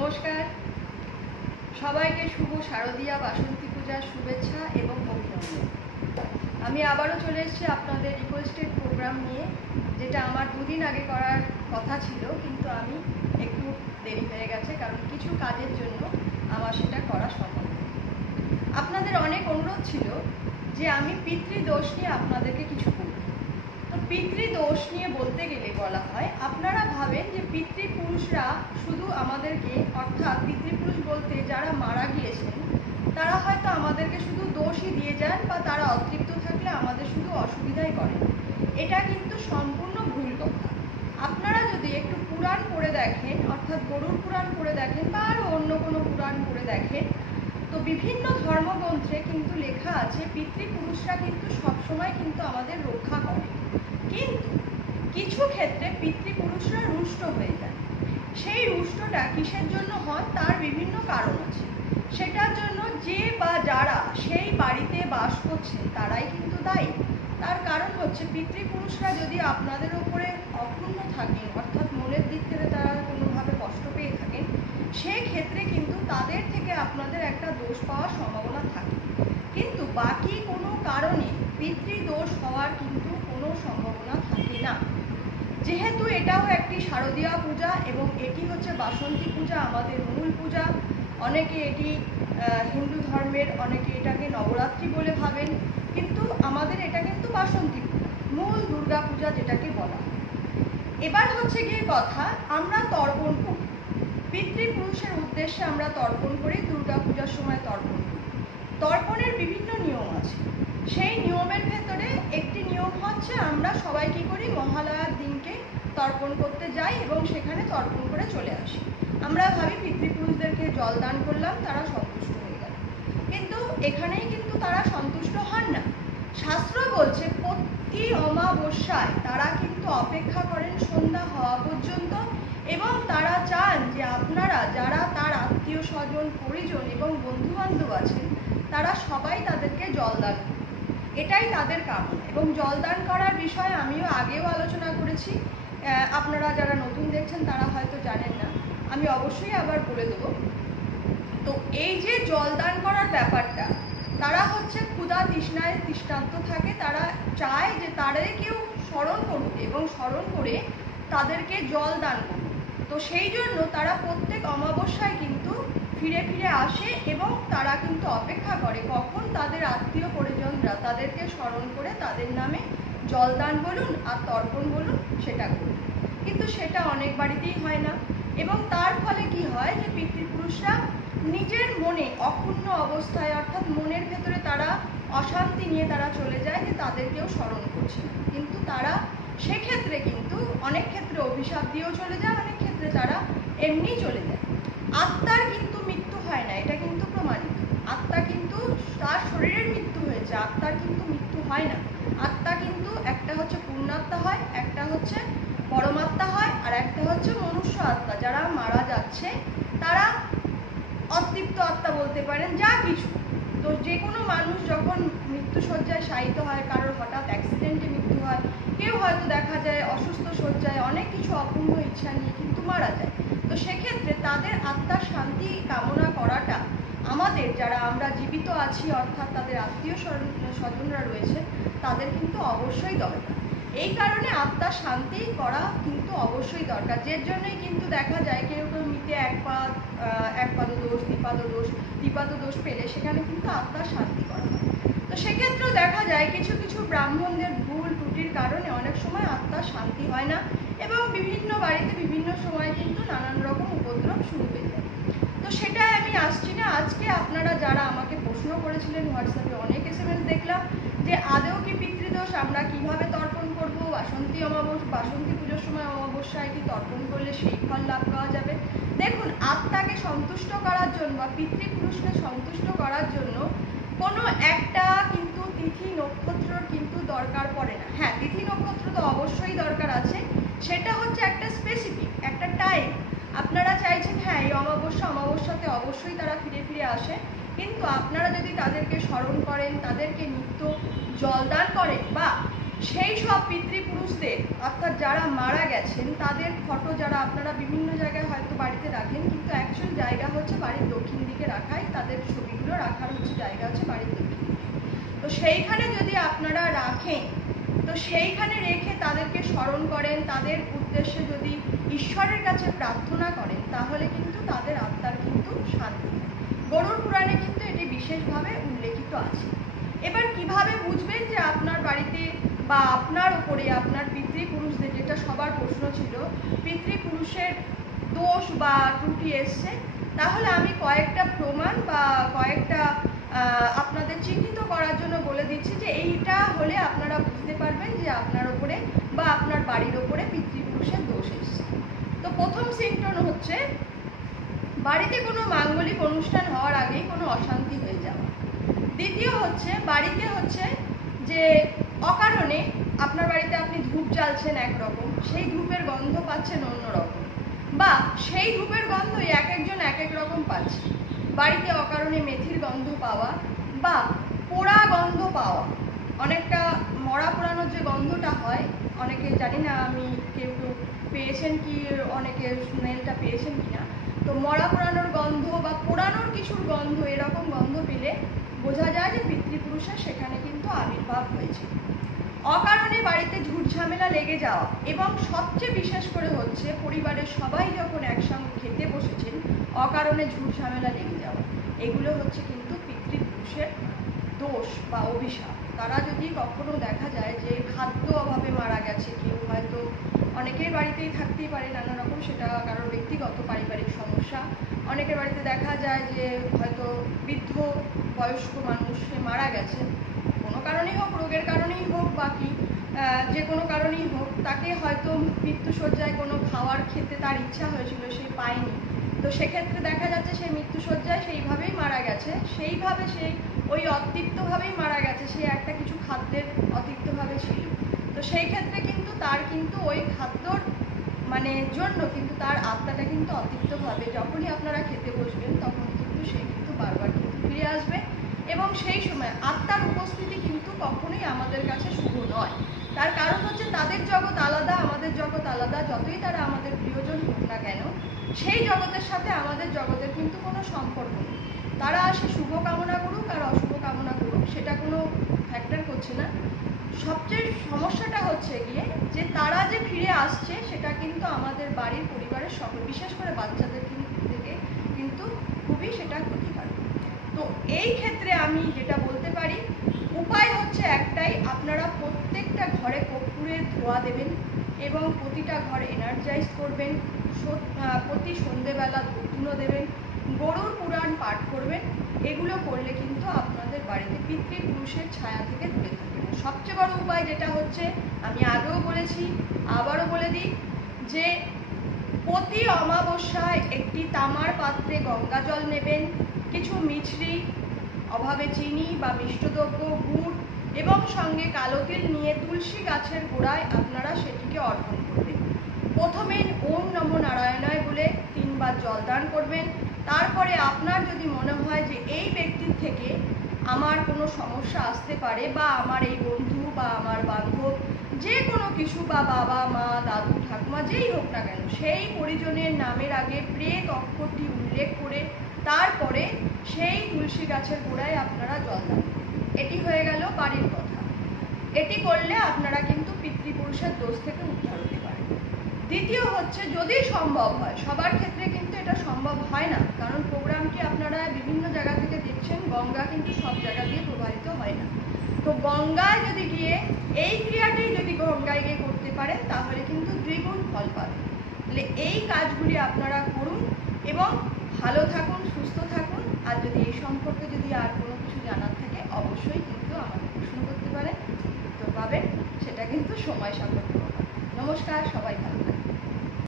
নমস্কার সবাইকে শুভ শারদীয়া বাসন্তী পূজার শুভেচ্ছা এবং অভিনন্দন। আমি আবারও চলে এসেছি আপনাদের রিকোয়েস্টেড প্রোগ্রাম নিয়ে, যেটা আমার দুদিন আগে করার কথা ছিল, কিন্তু আমি একটু দেরি হয়ে গেছে কারণ কিছু কাজের জন্য আমার সেটা করা সম্ভব নয়। আপনাদের অনেক অনুরোধ ছিল যে আমি পিতৃদোষ নিয়ে আপনাদেরকে কিছু বলব। তো পিতৃদোষ নিয়ে বলতে গেলে বলা হয়, আপনারা ভাবেন যে পিতৃপুরুষরা শুধু আমাদেরকে, অর্থাৎ পিতৃপুরুষ বলতে যারা মারা গিয়েছেন তারা হয়তো আমাদেরকে শুধু দোষই দিয়ে যান বা তারা অতৃপ্ত থাকলে আমাদের শুধু অসুবিধাই করেন। এটা কিন্তু সম্পূর্ণ ভুল কথা। আপনারা যদি একটু পুরাণ পড়ে দেখেন, অর্থাৎ গরুড় পুরাণ পড়ে দেখেন বা আরও অন্য কোনো পুরাণ পড়ে দেখেন, তো বিভিন্ন ধর্মগ্রন্থে কিন্তু লেখা আছে পিতৃপুরুষরা কিন্তু সবসময় কিন্তু আমাদের রক্ষা করে, কিন্তু কিছু ক্ষেত্রে পিতৃপুরুষরা রুষ্ট হয়ে যায়। সেই রুষ্টটা কিসের জন্য হয় তার বিভিন্ন কারণ আছে। সেটার জন্য যে বা যারা সেই বাড়িতে বাস করছেন তারাই কিন্তু দায়ী। তার কারণ হচ্ছে পিতৃপুরুষরা যদি আপনাদের উপরে অক্ষুণ্ণ থাকেন, অর্থাৎ মনের দিক থেকে তারা কোনোভাবে কষ্ট পেয়ে থাকেন, সেক্ষেত্রে কিন্তু তাদের থেকে আপনাদের একটা দোষ পাওয়ার সম্ভাবনা থাকে। কিন্তু বাকি কোনো কারণে পিতৃদোষ হওয়ার কিন্তু কোনো সম্ভাবনা থাকে না। যেহেতু এটাও একটি শারদীয়া পূজা এবং এটি হচ্ছে বাসন্তী পূজা, আমাদের মূল পূজা। অনেকে এটি হিন্দু ধর্মের, অনেকে এটাকে নবরাত্রি বলে ভাবেন, কিন্তু আমাদের এটা কিন্তু বাসন্তী পূজা, মূল দুর্গা পূজা যেটাকে বলা হয়। এবার হচ্ছে গিয়ে কথা, আমরা তর্পণ করি পিতৃপুরুষের উদ্দেশ্যে, আমরা তর্পণ করি, দুর্গা পূজার সময় তর্পণ করি। তর্পণের বিভিন্ন নিয়ম আছে। সেই নিয়মের ভেতরে একটি নিয়ম হচ্ছে আমরা সবাই কী করি, মহালয়ার দিনকে তর্পণ করতে যাই এবং সেখানে তর্পণ করে চলে আসি। আমরা ভাবি পিতৃপুরুষদেরকে জল দান করলাম, তারা সন্তুষ্ট হয়ে গেল, কিন্তু এখানেই কিন্তু তারা সন্তুষ্ট হন না। শাস্ত্র বলছে প্রতি অমাবস্যায় তারা কিন্তু অপেক্ষা করেন সন্ধ্যা হওয়া পর্যন্ত, এবং তারা চান যে আপনারা যারা তার আত্মীয় স্বজন, পরিজন এবং বন্ধু বান্ধব আছেন তারা সবাই তাদেরকে জল দান করুন। এটাই তাদের কামনা। এবং জলদান করার বিষয়ে আমিও আগেও আলোচনা করেছি, আপনারা যারা নতুন দেখছেন তারা হয়তো জানেন না, আমি অবশ্যই আবার বলে দেবো। তো এই যে জলদান করার ব্যাপারটা, তারা হচ্ছে ক্ষুধা তৃষ্ণায় তৃষ্ণান্ত থাকে, তারা চায় যে তাদের কেউ স্মরণ করুক এবং স্মরণ করে তাদেরকে জল দান করুক। তো সেই জন্য তারা প্রত্যেক অমাবস্যায় কিন্তু ফিরে ফিরে আসে এবং তারা কিন্তু অপেক্ষা করে কখন তাদের আত্মীয় পরিজনরা তাদেরকে স্মরণ করে তাদের নামে জলদান বলুন আর তর্পণ বলুন সেটা করুন। কিন্তু সেটা অনেক বাড়িতেই হয় না, এবং তার ফলে কি হয় যে পিতৃপুরুষরা নিজের মনে অক্ষুণ্ণ অবস্থায়, অর্থাৎ মনের ভেতরে তারা অশান্তি নিয়ে তারা চলে যায় যে তাদেরকেও স্মরণ করছে না। কিন্তু তারা সেক্ষেত্রে কিন্তু অনেক ক্ষেত্রে অভিশাপ দিয়েও চলে যায়, অনেক ক্ষেত্রে তারা এমনি চলে যায়। আত্মার কিন্তু মৃত্যু হয় না, এটা কিন্তু প্রমাণিত। আত্মা কিন্তু তার শরীরের মৃত্যু হয়েছে, আত্মার কিন্তু মৃত্যু হয় না। আত্মা কিন্তু একটা হচ্ছে পূর্ণাত্মা হয়, একটা হচ্ছে পরমাত্মা হয়, আর একটা হচ্ছে মনুষ্য আত্মা। যারা মারা যাচ্ছে তারা অতৃপ্ত আত্মা বলতে পারেন, যা কিছু। তো যে কোনো মানুষ যখন মৃত্যুশয্যায় শায়িত হয়, কারোর হঠাৎ অ্যাক্সিডেন্টে মৃত্যু হয়, কেউ হয়তো দেখা যায় অসুস্থ শয্যায় অনেক কিছু অপূর্ণ ইচ্ছা নিয়ে কিন্তু মারা যায়। তো সেক্ষেত্রে তাদের আত্মার শান্তি কামনা করাটা আমাদের, যারা আমরা জীবিত আছি অর্থাৎ তাদের আত্মীয় স্বজনরা রয়েছে, তাদের কিন্তু অবশ্যই দরকার। এই কারণে আত্মার শান্তি করা কিন্তু অবশ্যই দরকার। যে জন্যই কিন্তু দেখা যায় কেউ কেউ মিটে একপাদ দোষ, দ্বিপাদ দোষ পেলে সেখানে কিন্তু আত্মার শান্তি করা হয়। তো সেক্ষেত্রেও দেখা যায় কিছু কিছু ব্রাহ্মণদের ভুল ত্রুটির কারণে অনেক সময় আত্মার শান্তি হয় না, এবং বিভিন্ন বাড়িতে বিভিন্ন সময় কিন্তু নানান রকম উপদ্রব শুরু হয়ে যায়। তো সেটাই আমি আসছি না। আজকে আপনারা যারা আমাকে প্রশ্ন করেছিলেন হোয়াটসঅ্যাপে, অনেক SMS দেখলাম যে আদৌ কি পিতৃদোষ, আমরা কিভাবে তর্পণ করব, বাসন্তী পুজোর সময় অমাবস্যায় কি তর্পণ করলে সেই ফল লাভ পাওয়া যাবে। দেখুন, আত্মাকে সন্তুষ্ট করার জন্য বা পিতৃপুরুষকে সন্তুষ্ট করার জন্য কোনো একটা কিন্তু তিথি নক্ষত্রর কিন্তু দরকার পড়ে না। হ্যাঁ, তিথি নক্ষত্র তো অবশ্যই দরকার আছে, সেটা হচ্ছে একটা স্পেসিফিক একটা টাইম। আপনারা চাইছেন হ্যাঁ এই অমাবস্যাতে অবশ্যই তারা ফিরে ফিরে আসে, কিন্তু আপনারা যদি তাদেরকে স্মরণ করেন, তাদেরকে নিত্য জলদান করেন, বা সেই সব পিতৃপুরুষদের অর্থাৎ যারা মারা গেছেন তাদের ফটো যারা আপনারা বিভিন্ন জায়গায় হয়তো বাড়িতে রাখেন, কিন্তু অ্যাকচুয়াল হচ্ছে বাড়ির দক্ষিণ দিকে রাখাই, তাদের ছবিগুলো রাখার হচ্ছে জায়গা হচ্ছে বাড়ির দক্ষিণ দিকে। তো সেইখানে যদি আপনারা রাখেন, তো সেইখানে রেখে তাদেরকে স্মরণ করেন, তাদের উদ্দেশ্যে যদি ঈশ্বরের কাছে প্রার্থনা করেন, তাহলে কিন্তু তাদের আত্মার কিন্তু শান্তি হয়। গরুড় পুরাণে কিন্তু এটি বিশেষভাবে উল্লেখিত আছে। এবার কিভাবে বুঝবেন যে আপনার বাড়িতে বা আপনার উপরে আপনার পিতৃপুরুষদের, যেটা সবার প্রশ্ন ছিল, পিতৃপুরুষের দোষ বা ত্রুটি এসছে, তাহলে আমি কয়েকটা প্রমাণ বা কয়েকটা আপনাদের চিহ্নিত করার জন্য বলে দিচ্ছি যে এইটা হলে আপনারা বুঝতে পারবেন যে আপনার ওপরে বা আপনার বাড়ির ওপরে পিতৃপুরুষের দোষ এসছে। তো প্রথম সিমটম হচ্ছে বাড়িতে কোনো মাঙ্গলিক অনুষ্ঠান হওয়ার আগেই কোনো অশান্তি হয়ে যাওয়া। দ্বিতীয় হচ্ছে বাড়িতে হচ্ছে যে অকারণে আপনার বাড়িতে আপনি ধূপ জ্বালছেন একরকম, সেই ধূপের গন্ধ পাচ্ছেন অন্যরকম, বা সেই ধূপের গন্ধই এক একজন এক এক রকম পাচ্ছে। বাড়িতে অকারণে মেথির গন্ধ পাওয়া বা পোড়া গন্ধ পাওয়া, অনেকটা মরা পোড়ানোর যে গন্ধটা হয়, অনেকে জানি না আমি কেউ কেউ পেয়েছেন কি, অনেকে স্মেলটা পেয়েছেন কিনা, তো মরা পোড়ানোর গন্ধ বা পোড়ানোর কিছুর গন্ধ, এরকম গন্ধ পেলে বোঝা যায় যে পিতৃপুরুষের সেখানে কিন্তু আবির্ভাব হয়েছে। অকারণে বাড়িতে ঝুট ঝামেলা লেগে যাওয়া, এবং সবচেয়ে বিশেষ করে হচ্ছে পরিবারের সবাই যখন একসঙ্গে খেতে বসেছেন অকারণে ঝুট ঝামেলা লেগে যাওয়া, এগুলো হচ্ছে কিন্তু পিতৃপুরুষের দোষ বা অভিশাপ। তারা যদি কখনো দেখা যায় যে খাদ্য অভাবে মারা গেছে, কেউ হয়তো, অনেকের বাড়িতেই থাকতেই পারে নানা রকম, সেটা কারোর ব্যক্তিগত পারিবারিক সমস্যা। অনেকের বাড়িতে দেখা যায় যে হয়তো বৃদ্ধ বয়স্ক মানুষ মারা গেছে, কোনো কারণেই হোক, রোগের কারণেই হোক, বাকি যে কোনো কারণেই হোক, তাকে হয়তো মৃত্যুশয্যায় কোনো খাবার খেতে তার ইচ্ছা হয়েছিল, সে পায়নি, তো সেক্ষেত্রে দেখা যাচ্ছে সে মৃত্যুশয্যায় সেইভাবেই মারা গেছে, সেইভাবে সে ওই অতৃপ্তভাবেই মারা গেছে, সে একটা কিছু খাদ্যের অতৃপ্তভাবে ছিল। তো সেই ক্ষেত্রে কিন্তু তার কিন্তু ওই খাদ্যর জন্য কিন্তু তার আত্মাটা কিন্তু অতৃপ্তভাবে যখনই আপনারা খেতে বসবেন তখনই কিন্তু সে কিন্তু বারবার কিন্তু ফিরে আসবে, এবং সেই সময় আত্মার উপস্থিতি কিন্তু কখনোই আমাদের কাছে শুভ নয়। তার কারণ হচ্ছে তাদের জগৎ আলাদা, আমাদের জগৎ আলাদা। যতই তারা আমাদের প্রিয়জন হোক না কেন, সেই জগতের সাথে আমাদের জগতের কিন্তু কোনো সম্পর্ক নেই। তারা আসে শুভ কামনা করুক আর অশুভ কামনা করুক, সেটা কোনো ফ্যাক্টর করছে না। সবচেয়ে সমস্যাটা হচ্ছে গিয়ে যে তারা যে ফিরে আসছে সেটা কিন্তু আমাদের বাড়ির পরিবারের সকল, বিশেষ করে বাচ্চাদের থেকে কিন্তু খুবই সেটা ক্ষতিকারক। তো এই ক্ষেত্রে আমি যেটা বলতে পারি, উপায় হচ্ছে একটাই, আপনারা প্রত্যেকটা ঘরে কর্পূরের ধোঁয়া দেবেন এবং প্রতিটা ঘর এনার্জাইজ করবেন, প্রতি সন্ধেবেলা ধূপধুনো দেবেন, গরুড় পুরাণ পাঠ করবেন। এগুলো করলে কিন্তু আপনাদের বাড়িতে পিতৃপুরুষের ছায়া থেকে দূরে থাকবেন। সবচেয়ে বড় উপায় যেটা হচ্ছে, আমি আগেও বলেছি, আবারও বলে দিই, যে প্রতি অমাবস্যায় একটি তামার পাত্রে গঙ্গা জল নেবেন, কিছু মিছরি, অভাবে চিনি বা মিষ্টদ্রব্য, গুড় এবং সঙ্গে কালো তিল নিয়ে তুলসী গাছের গোড়ায় আপনারা সেটিকে অর্পণ করবেন। প্রথমে ওম নমো নারায়ণায় বলে 3 বার জলদান করবেন। তারপরে আপনার যদি মনে হয় যে এই ব্যক্তির থেকে আমার কোনো সমস্যা আসতে পারে, বা আমার এই বন্ধু বা আমার বান্ধব যে কোনো কিছু, বা বাবা মা দাদু ঠাকুমা যেই হোক না কেন, সেই পরিজনের নামের আগে প্রেত অক্ষরটি উল্লেখ করে তারপরে সেই তুলসী গাছের গোড়ায় আপনারা জলদান করবেন। এটি হয়ে গেল বাড়ির কথা। এটি করলে আপনারা কিন্তু পিতৃপুরুষের দোষ থেকে উদ্ধার হতে পারেন। দ্বিতীয় হচ্ছে, যদি সম্ভব হয়, সবার ক্ষেত্রে কিন্তু এটা সম্ভব হয় না, কারণ প্রোগ্রামটি আপনারা বিভিন্ন জায়গা থেকে দেখছেন, গঙ্গা কিন্তু সব জায়গা দিয়ে প্রবাহিত হয় না। তো গঙ্গায় যদি গিয়ে এই ক্রিয়াটাই যদি গঙ্গায় গিয়ে করতে পারেন, তাহলে কিন্তু দ্বিগুণ ফল পাবেন। তাহলে এই কাজগুলি আপনারা করুন এবং ভালো থাকুন, সুস্থ থাকুন। আর যদি এই সম্পর্কে যদি আর কোনো কিছু জানার থাকে, অবশ্যই কিন্তু আমাকে প্রশ্ন করতে পারেন, উত্তর পাবেন, সেটা কিন্তু সময় সাপেক্ষ। নমস্কার।